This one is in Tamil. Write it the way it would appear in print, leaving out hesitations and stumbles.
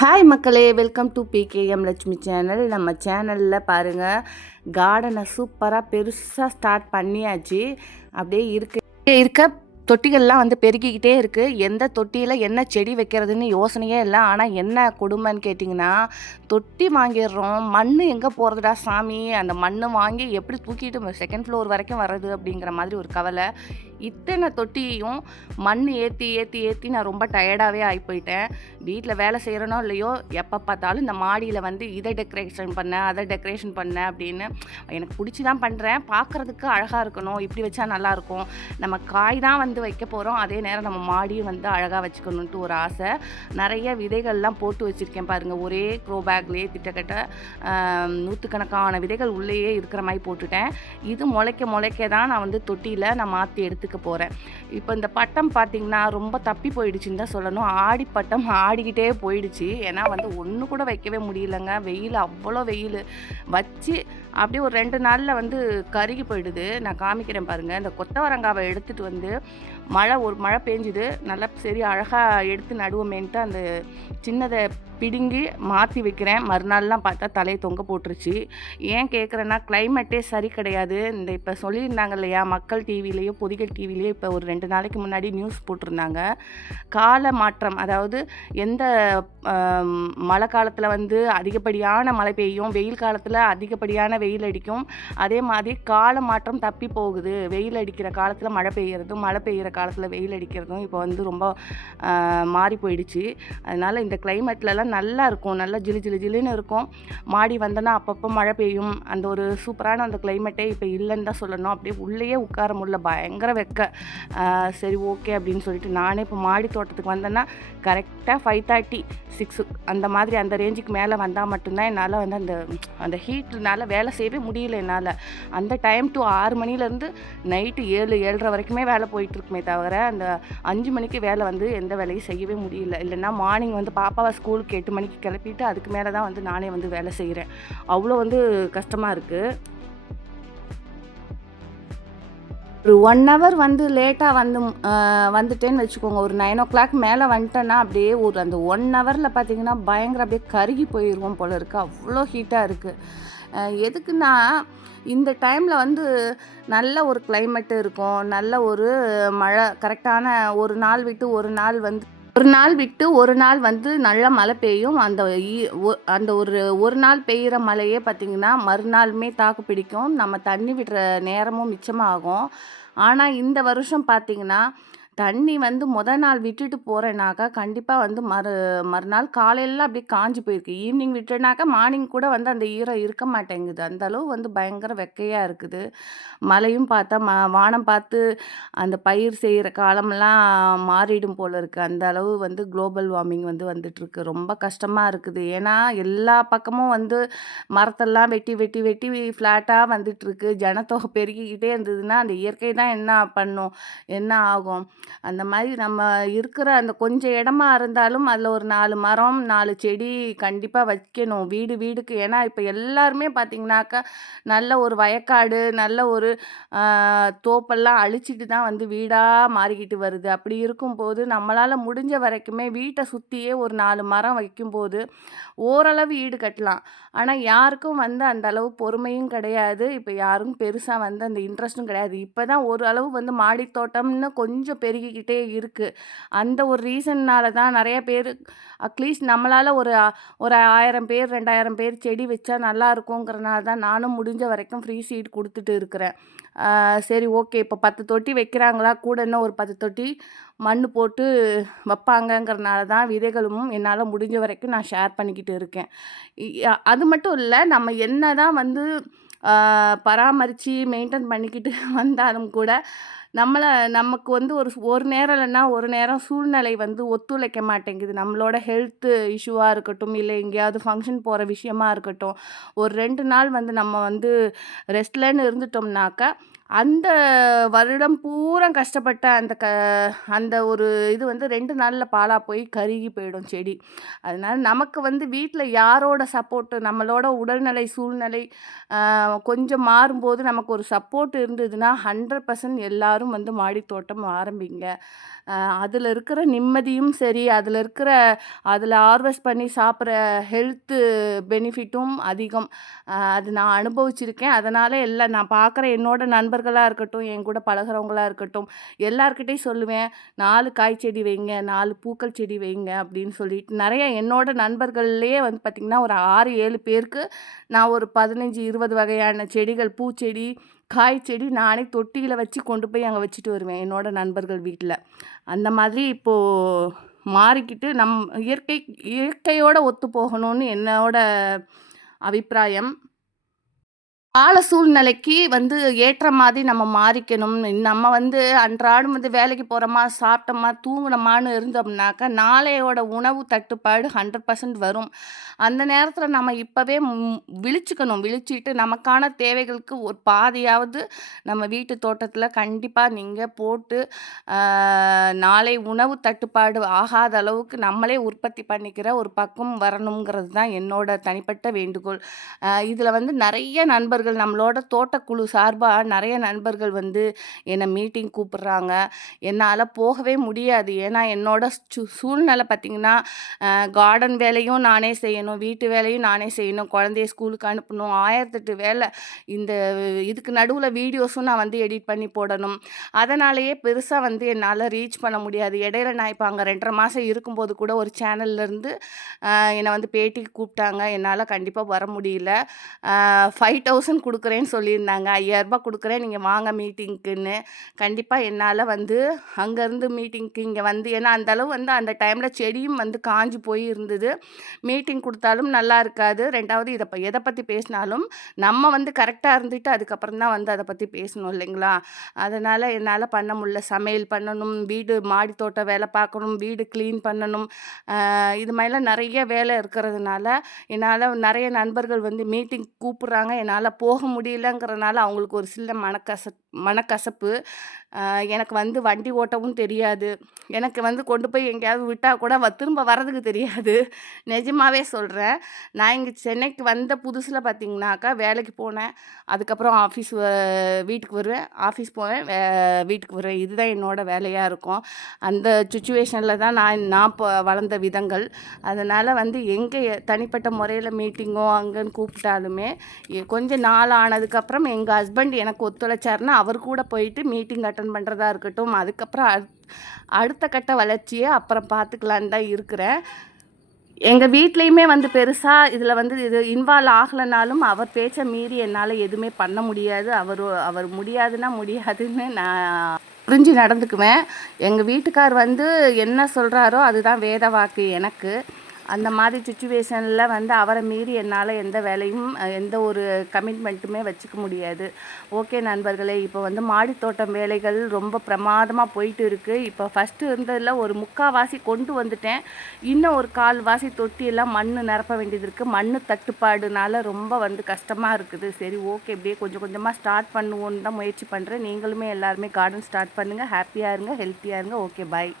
ஹாய் மக்களே, welcome to PKM Lakshmi channel. நம்ம சேனலில் பாருங்கள், கார்டனை சூப்பராக பெருசாக ஸ்டார்ட் பண்ணியாச்சு. அப்படியே இருக்க தொட்டிகள்லாம் வந்து பெருக்கிக்கிட்டே இருக்குது. எந்த தொட்டியில் என்ன செடி வைக்கிறதுன்னு யோசனையே இல்லை. ஆனால் என்ன கொடுமைன்னு கேட்டிங்கன்னா, தொட்டி வாங்கிடுறோம், மண் எங்கே போகிறதுடா சாமி, அந்த மண் வாங்கி எப்படி தூக்கிட்டு செகண்ட் ஃப்ளோர் வரைக்கும் வர்றது அப்படிங்கிற மாதிரி ஒரு கவலை. இத்தனை தொட்டியும் மண் ஏற்றி ஏற்றி ஏற்றி நான் ரொம்ப டயர்டாகவே ஆகி போயிட்டேன். வீட்டில் வேலை செய்கிறனோ இல்லையோ, எப்போ பார்த்தாலும் இந்த மாடியில் வந்து இதை டெக்கரேஷன் பண்ண அதை டெக்கரேஷன் பண்ண அப்படின்னு எனக்கு பிடிச்சி தான் பண்ணுறேன். பார்க்குறதுக்கு அழகாக இருக்கணும், இப்படி வச்சா நல்லாயிருக்கும், நம்ம காய் தான் வந்து வைக்க போகிறோம், அதே நேரம் நம்ம மாடியும் வந்து அழகாக வச்சுக்கணுன்ட்டு ஒரு ஆசை. நிறைய விதைகள்லாம் போட்டு வச்சுருக்கேன் பாருங்கள். ஒரே க்ரோ பேக்லேயே கிட்டத்தட்ட நூற்றுக்கணக்கான விதைகள் உள்ளேயே இருக்கிற மாதிரி போட்டுட்டேன். இது முளைக்க தான் நான் வந்து தொட்டியில் நான் மாற்றி எடுத்துக்க போகிறேன். இப்போ இந்த பட்டம் பார்த்திங்கன்னா ரொம்ப தப்பி போயிடுச்சுன்னு தான் சொல்லணும். ஆடி பட்டம் ஆடிக்கிட்டே போயிடுச்சு. ஏன்னா வந்து ஒன்று கூட வைக்கவே முடியலங்க. வெயில் அவ்வளோ வெயில் வச்சு அப்படியே ஒரு 2 நாளில் வந்து கருகி போயிடுது. நான் காமிக்கிறேன் பாருங்கள். இந்த கொத்தவரங்காவை எடுத்துகிட்டு வந்து ஒரு மழை பெஞ்சுது, நல்லா சரி அழகாக எடுத்து நடுவோமேன்ட்டு அந்த சின்னதை பிடுங்கி மாற்றி வைக்கிறேன். மறுநாள்லாம் பார்த்தா தலையை தொங்க போட்டுருச்சு. ஏன் கேட்குறேன்னா, கிளைமேட்டே சரி கிடையாது. இந்த இப்போ சொல்லியிருந்தாங்க இல்லையா, மக்கள் டிவிலேயோ பொதிகை டிவிலேயோ இப்போ ஒரு 2 நாளைக்கு முன்னாடி நியூஸ் போட்டிருந்தாங்க. கால மாற்றம், அதாவது எந்த மழை காலத்தில் வந்து அதிகப்படியான மழை பெய்யும், வெயில் காலத்தில் அதிகப்படியான வெயில் அடிக்கும். அதே மாதிரி கால மாற்றம் தப்பி போகுது. வெயில் அடிக்கிற காலத்தில் மழை பெய்யறதும், மழை பெய்கிற காலத்தில் வெயில் அடிக்கிறதும் இப்போ வந்து ரொம்ப மாறி போயிடுச்சு. அதனால் இந்த கிளைமேட்லலாம் நல்லா இருக்கும், நல்லா ஜிலு ஜிலு ஜிலுன்னு இருக்கும். மாடி வந்தோன்னா அப்பப்போ மழை பெய்யும். அந்த ஒரு சூப்பரான அந்த கிளைமேட்டே இப்போ இல்லைன்னு தான் சொல்லணும். அப்படியே உள்ளேயே உட்கார முடியல, பயங்கர வெக்க. சரி ஓகே அப்படின்னு சொல்லிட்டு நானே இப்போ மாடி தோட்டத்துக்கு வந்தேன்னா கரெக்டாக 5:30 6 அந்த மாதிரி அந்த ரேஞ்சுக்கு மேலே வந்தால் மட்டும்தான் என்னால் வந்து அந்த ஹீட்னால வேலை செய்யவே முடியல என்னால். அந்த டைம் டு 6 மணிலேருந்து நைட்டு 7 7:30 வரைக்குமே வேலை போயிட்டுருக்குமே தவிர அந்த 5 மணிக்கு வேலை வந்து எந்த வேலையும் செய்யவே முடியல. இல்லைன்னா மார்னிங் வந்து பாப்பாவை ஸ்கூலுக்கு 8 மணிக்கு கிளப்பிட்டு அதுக்கு மேலே தான் வந்து நானே வந்து வேலை செய்கிறேன். அவ்வளோ வந்து கஷ்டமாக இருக்குது. ஒரு 1 ஹவர் வந்து லேட்டாக வந்துட்டேன்னு வச்சுக்கோங்க. ஒரு 9 மேலே வந்துட்டேன்னா அப்படியே அந்த 1 ஹவரில் பார்த்தீங்கன்னா பயங்கர அப்படியே கருகி போயிடுவோம் போல இருக்குது. அவ்வளோ ஹீட்டாக இருக்குது. எதுக்குன்னா, இந்த டைமில் வந்து நல்ல ஒரு கிளைமேட்டு இருக்கும், நல்ல ஒரு மழை, கரெக்டான ஒரு நாள் விட்டு ஒரு நாள் வந்து நல்லா மழை பெய்யும். அந்த ஒரு நாள் பெய்கிற மழையே பார்த்திங்கன்னா மறுநாளுமே தாக்கு பிடிக்கும். நம்ம தண்ணி விடுற நேரமும் மிச்சமாகும். ஆனால் இந்த வருஷம் பார்த்திங்கன்னா, தண்ணி வந்து நாள் விட்டுட்டு போகிறேனாக்கா கண்டிப்பாக வந்து மறுநாள் காலையிலலாம் அப்படியே காஞ்சி போயிருக்கு. ஈவினிங் விட்டேனாக்கா மார்னிங் கூட வந்து அந்த ஈரம் இருக்க மாட்டேங்குது. அந்த அளவு வந்து பயங்கர வெக்கையாக இருக்குது. மழையும் பார்த்தா வானம் பார்த்து அந்த பயிர் செய்கிற காலமெல்லாம் மாறிடும் போல இருக்குது. அந்த அளவு வந்து குளோபல் வார்மிங் வந்து வந்துட்டுருக்கு. ரொம்ப கஷ்டமாக இருக்குது. ஏன்னா எல்லா பக்கமும் வந்து மரத்தெல்லாம் வெட்டி வெட்டி வெட்டி ஃப்ளாட்டாக வந்துட்டுருக்கு. ஜனத்தொகை பெருகிக்கிட்டே இருந்ததுன்னா அந்த இயற்கை தான் என்ன ஆகும்? அந்த மாதிரி நம்ம இருக்கிற அந்த கொஞ்சம் இடமா இருந்தாலும் அதில் ஒரு 4 மரம் 4 செடி கண்டிப்பாக வைக்கணும், வீடுக்கு. ஏன்னா இப்போ எல்லாருமே பார்த்திங்கனாக்கா நல்ல ஒரு வயக்காடு, நல்ல ஒரு தோப்பெல்லாம் அழிச்சிட்டு தான் வந்து வீடாக மாறிக்கிட்டு வருது. அப்படி இருக்கும்போது நம்மளால் முடிஞ்ச வரைக்குமே வீட்டை சுற்றியே ஒரு 4 மரம் வைக்கும்போது ஓரளவு ஈடு கட்டலாம். ஆனால் யாருக்கும் வந்து அந்த அளவு பொறுமையும் கிடையாது. இப்போ யாரும் பெருசாக வந்து அந்த இன்ட்ரெஸ்ட்டும் கிடையாது. இப்போ தான் ஓரளவு வந்து மாடித்தோட்டம்னு கொஞ்சம் பெருகிக்கிட்டே இருக்குது. அந்த ஒரு ரீசன்னால் தான் நிறைய பேர் அட்லீஸ்ட் நம்மளால் ஒரு 1000 பேர் 2000 பேர் செடி வச்சா நல்லா இருக்குங்கிறனால தான் நானும் முடிஞ்ச வரைக்கும் ஃப்ரீ சீட் கொடுத்துட்டு இருக்கிறேன். சரி ஓகே, இப்போ 10 தொட்டி வைக்கிறாங்களா, கூட இன்னும் ஒரு 10 தொட்டி மண் போட்டு வைப்பாங்கங்கிறனால தான் விதைகளும் என்னால் முடிஞ்ச வரைக்கும் நான் ஷேர் பண்ணிக்கிட்டு இருக்கேன். அது மட்டும் இல்லை, நம்ம என்ன தான் வந்து பராமரித்து மெயின்டைன் பண்ணிக்கிட்டு வந்தாலும் கூட நமக்கு வந்து ஒரு நேரம் இல்லைன்னா ஒரு நேரம் சூழ்நிலை வந்து ஒத்துழைக்க மாட்டேங்குது. நம்மளோட ஹெல்த்து இஷ்யூவாக இருக்கட்டும், இல்லை எங்கேயாவது ஃபங்க்ஷன் போகிற விஷயமா இருக்கட்டும், ஒரு 2 நாள் வந்து நம்ம வந்து ரெஸ்ட்லன்னு இருந்துட்டோம்னாக்கா அந்த வருடம் பூரா கஷ்டப்பட்ட அந்த ஒரு இது வந்து 2 நாள்ல பாழா போய் கருகி போயிடும் செடி. அதனால நமக்கு வந்து வீட்ல யாரோட சப்போர்ட்டு நம்மளோட உடல்நிலை, சூழ்நிலை கொஞ்சம் மாறும்போது நமக்கு ஒரு சப்போர்ட் இருந்ததுன்னா 100% எல்லாரும் வந்து மாடித் தோட்டம் ஆரம்பிங்க. அதில இருக்கிற நிம்மதியும் சரி, அதில ஹார்வெஸ்ட் பண்ணி சாப்பிட்ற ஹெல்த்து பெனிஃபிட்டும் அதிகம். அது நான் அனுபவிச்சிருக்கேன். அதனால நான் பார்க்குற என்னோட நண்பர்களா இருக்கட்டும், என் கூட பழகுறவங்களா இருக்கட்டும், எல்லார்கிட்டயும் சொல்லுவேன், 4 காய் செடி வைங்க, 4 பூக்கள் செடி வைங்க அப்படின்னு சொல்லிட்டு நெறைய என்னோட நண்பர்கள்லயே வந்து பார்த்திங்கன்னா, ஒரு 6, 7 பேருக்கு நான் ஒரு 15, 20 வகையான செடிகள், பூச்செடி, காய் செடி நானே தொட்டியில வச்சு கொண்டு போய் அங்க வச்சுட்டு வருவேன், என்னோட நண்பர்கள் வீட்ல. அந்த மாதிரி இப்போ மாறிக்கிட்டு இயற்கையோட ஒத்து போகணும்னு என்னோட அபிப்பிராயம். கால சூழ்நிலைக்கு வந்து ஏற்ற மாதிரி நம்ம மாறிக்கணும். நம்ம வந்து அன்றாடம் வந்து வேலைக்கு போறோமா, சாப்பிட்டோமா, தூங்குனோமான்னு இருந்தோம்னாக்கா, நாளையோட உணவு தட்டுப்பாடு 100% வரும். அந்த நேரத்தில நம்ம இப்பவே விழிச்சுக்கணும். விழிச்சிட்டு நமக்கான தேவைகளுக்கு ஒரு பாதியாவது நம்ம வீட்டு தோட்டத்தில கண்டிப்பா நீங்க போட்டு, நாளை உணவு தட்டுப்பாடு ஆகாத அளவுக்கு நம்மளே உற்பத்தி பண்ணிக்கிற ஒரு பக்குவம் வரணுங்கிறது தான் என்னோட தனிப்பட்ட வேண்டுகோள். இதில வந்து நெறைய நண்பர்கள் நம்மளோட தோட்டக்குழு சார்பா நெறைய நண்பர்கள் வந்து என்னை மீட்டிங் கூப்பிடுறாங்க. என்னால போகவே முடியாது. ஏன்னா என்னோட சூழ்நிலை பார்த்தீங்கன்னா, கார்டன் வேலையும் நானே செய்யணும், வீட்டு வேலையும் நானே செய்யணும், குழந்தைய ஸ்கூலுக்கு அனுப்பணும், 1008 வேலை. இந்த இதுக்கு நடுவுல வீடியோஸும் நான் வந்து எடிட் பண்ணி போடணும். அதனாலேயே பெருசா வந்து என்னால ரீச் பண்ண முடியாது. இடையில நான் இப்போ அங்க 2 1/2 மாசம் இருக்கும்போது கூட ஒரு சேனல்லேருந்து என்னை வந்து பேட்டிக்கு கூப்பிட்டாங்க. என்னால கண்டிப்பா வர முடியல. 5000 குடுக்குறேன்னு சொல்லியிருந்தாங்க. ரூ. 5000 குடுக்குறேன், நீங்க வாங்க மீட்டிங்க்குன்னு. கண்டிப்பா என்னால வந்து அங்கேருந்து மீட்டிங்க்கு இங்க வந்து ஏன்னா அந்த அளவு வந்து அந்த டைம்ல செடியும் வந்து காஞ்சு போய் இருந்தது. மீட்டிங் குடுத்தாலும் நல்லா இருக்காது. 2வது எத பத்தி பேசினாலும் நம்ம வந்து கரெக்ட்டா இருந்துட்டு அதுக்கப்புறம் தான் வந்து அத பத்தி பேசணும் இல்லைங்களா? அதனால என்னால பண்ண முடியல. சமையல் பண்ணணும், மாடி தோட்டம் வேலை பார்க்கணும், வீடு கிளீன் பண்ணணும். இது மாதிரிலாம் நெறைய வேலை இருக்கிறதுனால, என்னால நெறைய நண்பர்கள் வந்து மீட்டிங் கூப்பிடுறாங்க. என்னால போக முடியலங்கிறனால அவங்களுக்கு ஒரு சில மனக்கசப்பு. எனக்கு வந்து வண்டி ஓட்டவும் தெரியாது. எனக்கு வந்து கொண்டு போய் எங்கேயாவது விட்டா கூட திரும்ப வர்றதுக்கு தெரியாது. நிஜமாவே சொல்றேன். நான் இங்க சென்னைக்கு வந்த புதுசுல பார்த்தீங்கன்னாக்கா, வேலைக்கு போனேன். அதுக்கப்புறம் வீட்டுக்கு வருவேன். ஆஃபீஸ் போவேன். வீட்டுக்கு வருவேன். இதுதான் என்னோட வேலையா இருக்கும். அந்த சிச்சுவேஷன்ல தான் நான் வளர்ந்த விதங்கள். அதனால வந்து தனிப்பட்ட முறையில மீட்டிங்கோ அங்கன்னு கூப்பிட்டாலுமே, கொஞ்சம் நாள் ஆனதுக்கப்புறம் எங்க ஹஸ்பண்ட் எனக்கு ஒத்துழைச்சாருன்னா, அவர் கூட போயிட்டு மீட்டிங் அட்டெண்ட் பண்ணுறதா இருக்கட்டும். அதுக்கப்புறம் அடுத்த கட்ட வளர்ச்சியை அப்புறம் பார்த்துக்கலான்னு தான் இருக்கிறேன். எங்க வீட்லயுமே வந்து பெருசா இதில வந்து இது இன்வால்வ் ஆகலைனாலும், அவர் பேச்ச மீறி என்னால எதுவுமே பண்ண முடியாது. அவர் முடியாதுன்னா முடியாதுன்னு நான் புரிஞ்சு நடந்துக்குவேன். எங்க வீட்டுக்கார் வந்து என்ன சொல்றாரோ அதுதான் வேத வாக்கு எனக்கு. அந்த மாதிரி சிச்சுவேஷன்ல வந்து அவரை மீறி என்னால எந்த வேலையும் எந்த ஒரு கமிட்மெண்ட்டுமே வச்சுக்க முடியாது. ஓகே நண்பர்களே, இப்போ வந்து மாடித்தோட்டம் வேலைகள் ரொம்ப பிரமாதமா போயிட்டு இருக்கு. இப்போ ஃபஸ்ட்டு இருந்ததில ஒரு 3/4வாசி கொண்டு வந்துட்டேன். இன்னும் ஒரு 1/4வாசி தொட்டியெல்லாம் நிரப்ப வேண்டியது இருக்குது. மண் தட்டுப்பாடுனால ரொம்ப வந்து கஷ்டமா இருக்குது. சரி ஓகே, இப்படியே கொஞ்சம் கொஞ்சமாக ஸ்டார்ட் பண்ணுவோன்னு தான் முயற்சி பண்ணுறேன். நீங்களுமே எல்லாருமே கார்டன் ஸ்டார்ட் பண்ணுங்கள். ஹாப்பியாக இருங்க, ஹெல்த்தியாக இருங்க. ஓகே, பாய்.